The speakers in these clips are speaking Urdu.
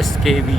SKV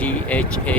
DHA।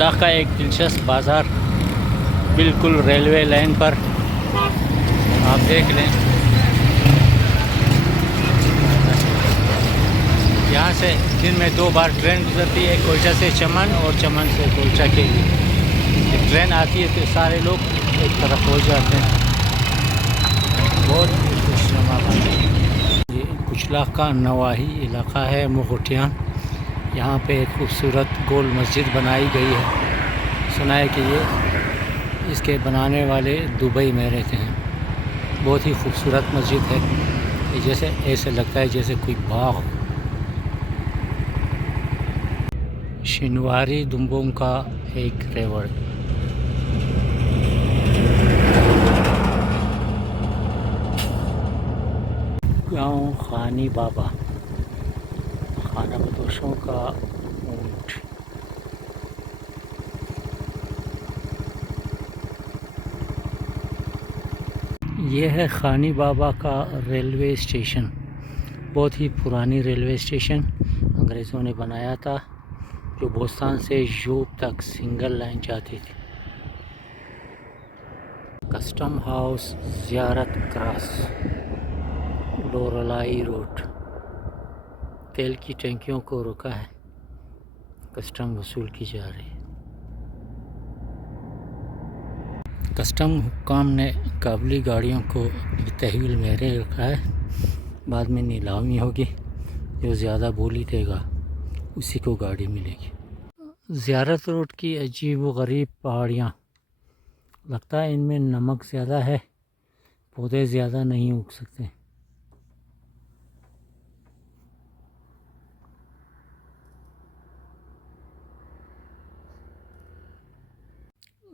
لاکھ کا ایک دلچسپ بازار بالکل ریلوے لائن پر، آپ دیکھ لیں یہاں سے دن میں 2 بار ٹرین گزرتی ہے، کوئٹہ سے چمن اور چمن سے کوئٹہ کے لیے۔ جب ٹرین آتی ہے تو سارے لوگ ایک طرف ہو جاتے ہیں، بہت خوشنما بات ہے۔ یہ کچلا کا نواحی علاقہ ہے مغٹیان، یہاں پہ ایک خوبصورت گول مسجد بنائی گئی ہے، سنا ہے کہ یہ اس کے بنانے والے دبئی میں رہتے ہیں۔ بہت ہی خوبصورت مسجد ہے، جیسے ایسے لگتا ہے جیسے کوئی باغ ہو۔ شنواری دمبونگ کا ایک ریوڑ، گاؤں خانی بابا، خانہ بدوشوں کا اونٹ۔ یہ ہے خانی بابا کا ریلوے اسٹیشن، بہت ہی پرانی ریلوے اسٹیشن انگریزوں نے بنایا تھا، جو بوستان سے یوب تک سنگل لائن جاتی تھی۔ کسٹم ہاؤس زیارت کراس، لورالائی روڈ، تیل کی ٹینکیوں کو روکا ہے، کسٹم وصول کی جا رہی ہے۔ کسٹم حکام نے قابلی گاڑیوں کو تحویل میں رکھا ہے، بعد میں نیلامی ہوگی، جو زیادہ بولی دے گا اسی کو گاڑی ملے گی۔ زیارت روڈ کی عجیب و غریب پہاڑیاں، لگتا ہے ان میں نمک زیادہ ہے، پودے زیادہ نہیں اگ سکتے۔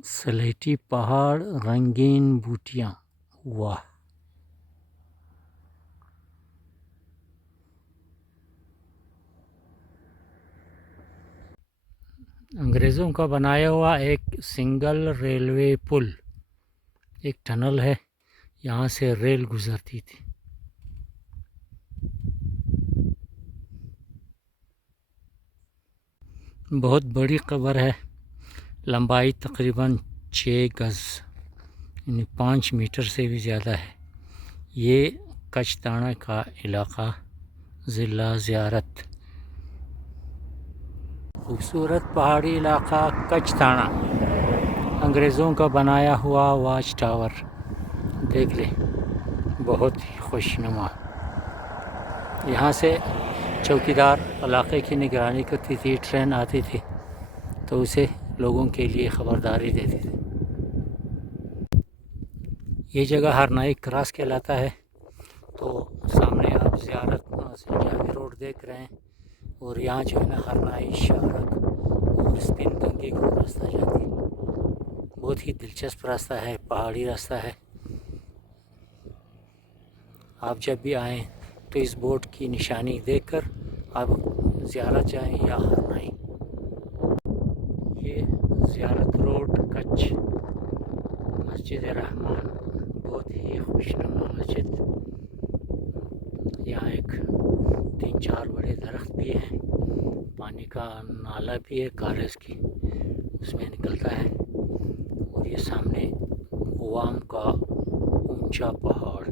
سلیٹی پہاڑ، رنگین بوٹیاں، واہ! انگریزوں کا بنایا ہوا ایک سنگل ریلوے پل، ایک ٹنل ہے، یہاں سے ریل گزرتی تھی۔ بہت بڑی قبر ہے، لمبائی تقریباً 6 گز، یعنی 5 میٹر سے بھی زیادہ ہے۔ یہ کچھ تانا کا علاقہ، ضلع زیارت۔ خوبصورت پہاڑی علاقہ کچھ تانا، انگریزوں کا بنایا ہوا واچ ٹاور، دیکھ لیں، بہت ہی خوشنما۔ یہاں سے چوکیدار علاقے کی نگرانی کرتی تھی، ٹرین آتی تھی تو اسے لوگوں کے لیے خبرداری دیتی تھی۔ یہ جگہ ہرنائی کراس کہلاتا ہے، تو سامنے آپ زیارت سنجاوی روڈ دیکھ رہے ہیں، اور یہاں جو ہے نا ہرنائی شارک اور اسپن دنگی کو راستہ جاتی ہے۔ بہت ہی دلچسپ راستہ ہے، پہاڑی راستہ ہے۔ آپ جب بھی آئیں تو اس بورڈ کی نشانی دیکھ کر آپ زیارت جائیں یا ہرنائی۔ یہ زیارت روڈ کچھ، مسجد رحمان، بہت ہی خوشنما مسجد۔ یہاں ایک 3-4 بڑے درخت بھی ہیں، پانی کا نالا بھی ہے کالج کی، اس میں نکلتا ہے، اور یہ سامنے عوام کا اونچا پہاڑ۔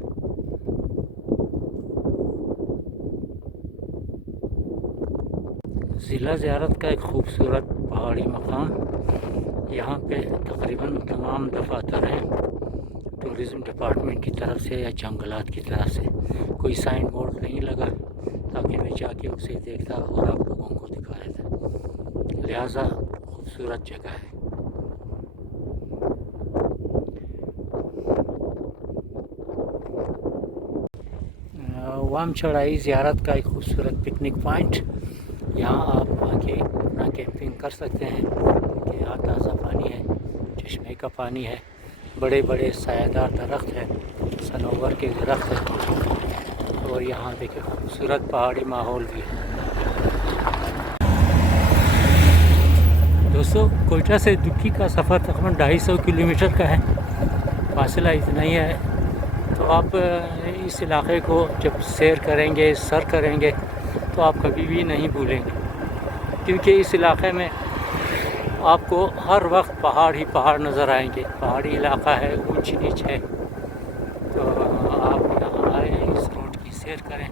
ضلع زیارت کا ایک خوبصورت پہاڑی مقام، یہاں پہ تقریباً تمام دفاتر ہیں، ٹورزم ڈپارٹمنٹ کی طرف سے یا جنگلات کی طرف سے۔ کوئی سائن بورڈ نہیں لگا تاکہ میں جا کے اسے دیکھتا اور آپ لوگوں کو دکھا دیتا، لہٰذا خوبصورت جگہ ہے۔ وام چڑھائی زیارت کا ایک خوبصورت پکنک پوائنٹ، یہاں آپ آ کے اپنا کیمپنگ کر سکتے ہیں، کہ یہاں تازہ پانی ہے، چشمے کا پانی ہے، بڑے بڑے سایہ دار درخت ہیں، سنوبر کے درخت ہیں، اور یہاں دیکھیں خوبصورت پہاڑی ماحول بھی ہے۔ دوستو، کوئٹہ سے دکی کا سفر تقریباً 250 کلومیٹر کا ہے، فاصلہ اتنا ہی ہے، تو آپ اس علاقے کو جب سیر کریں گے، سر کریں گے، تو آپ کبھی بھی نہیں بھولیں گے، کیونکہ اس علاقے میں آپ کو ہر وقت پہاڑ ہی پہاڑ نظر آئیں گے. پہاڑی علاقہ ہے, اونچ نیچ ہے, تو آپ یہاں آئے اس روڈ کی سیر کریں.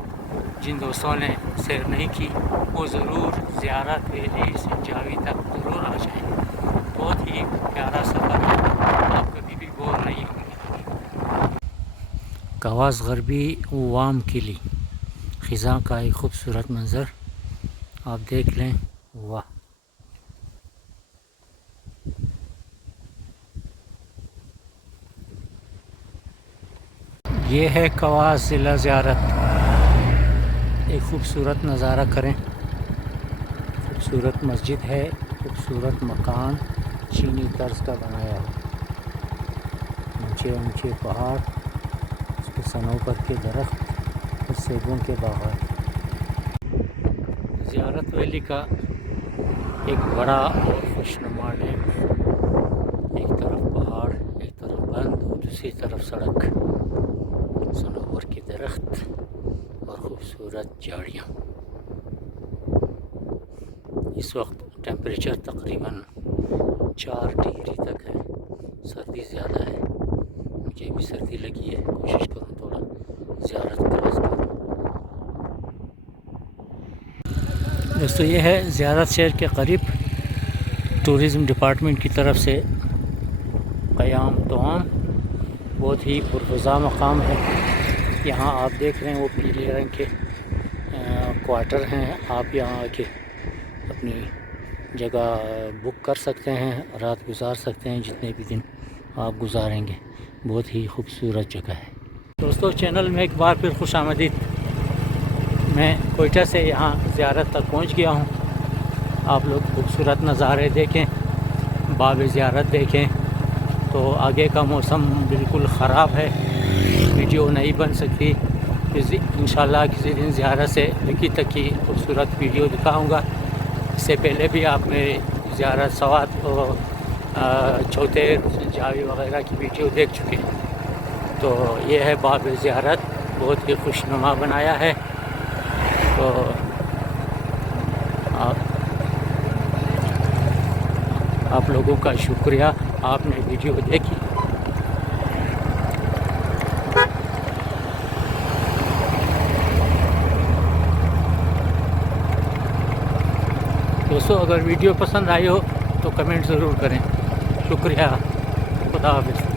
جن دوستوں نے سیر نہیں کی وہ ضرور زیارت ویلی سنجاوی تک ضرور آ جائیں. بہت ہی پیارا سفر ہے, آپ کبھی بھی بور نہیں ہوں گے. کواس غربی وام کلی خزاں کا ایک خوبصورت منظر آپ دیکھ لیں. واہ, یہ ہے کواس ضلع زیارت. ایک خوبصورت نظارہ کریں. خوبصورت مسجد ہے, خوبصورت مکان چینی طرز کا بنایا ہے. اونچے اونچے پہاڑ, اس پہ صنوبر کے درخت اور سیبوں کے باغات. زیارت ویلی کا ایک بڑا اور خوشنما ڈیم. ایک طرف پہاڑ, ایک طرف بند اور دوسری طرف سڑک, صنوبر کے درخت اور خوبصورت جھاڑیاں. اس وقت ٹیمپریچر تقریباً 4 ڈگری تک ہے. سردی زیادہ ہے, مجھے بھی سردی لگی ہے. کوشش کروں تھوڑا زیارت کراس کروں. دوستو یہ ہے زیارت شہر کے قریب ٹورزم ڈپارٹمنٹ کی طرف سے قیام توام. بہت ہی پرفضا مقام ہے. یہاں آپ دیکھ رہے ہیں وہ پیلے رنگ کے کوارٹر ہیں. آپ یہاں آ کے اپنی جگہ بک کر سکتے ہیں, رات گزار سکتے ہیں جتنے بھی دن آپ گزاریں گے. بہت ہی خوبصورت جگہ ہے. دوستو چینل میں ایک بار پھر خوش آمدید. میں کوئٹہ سے یہاں زیارت تک پہنچ گیا ہوں. آپ لوگ خوبصورت نظارے دیکھیں, باب زیارت دیکھیں. تو آگے کا موسم بالکل خراب ہے, ویڈیو نہیں بن سکتی. انشاءاللہ کسی دن زیارت سے لکی تک کی خوبصورت ویڈیو دکھاؤں گا. اس سے پہلے بھی آپ نے زیارت سوات اور چوتیر سنجاوی وغیرہ کی ویڈیو دیکھ چکے. تو یہ ہے باب زیارت, بہت ہی خوشنما بنایا ہے. تو آپ لوگوں کا شکریہ, آپ نے ویڈیو دیکھی. دوستو اگر ویڈیو پسند آئی ہو تو کمنٹ ضرور کریں. شکریہ. خدا حافظ.